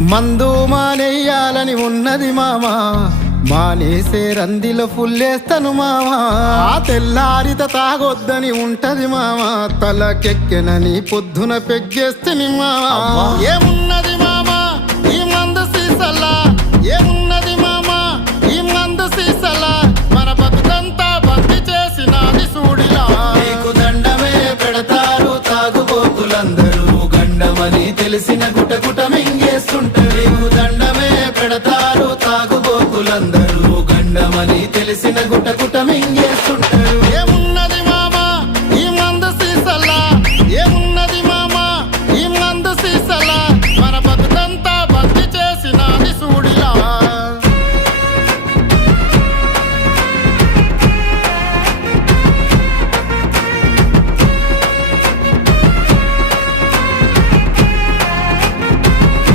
మందు మానేయాలని ఉన్నది మామా, మానేసే రందిలో ఫుల్లేస్తాను మామా. తెల్లారిత తాగొద్దని ఉంటది మామా, తలకెక్కెనని పొద్దున పెగ్గేస్తని మామా. ఏమున్నది మామా ఈ మందు సీసలా, ఏమున్నది మామా ఈ మందు సీసలా, మన బతుకంతా బంది చేసినది సూడిలా. నీకు దండమే పెడతారు తాగుబోతులందరూ, గండమని తెలిసిన గుటగుట మింగేస్తుంటారు. నీకు దండమే పెడతారు తాగుబోతులందరూ, గండమని తెలిసిన గుటగుట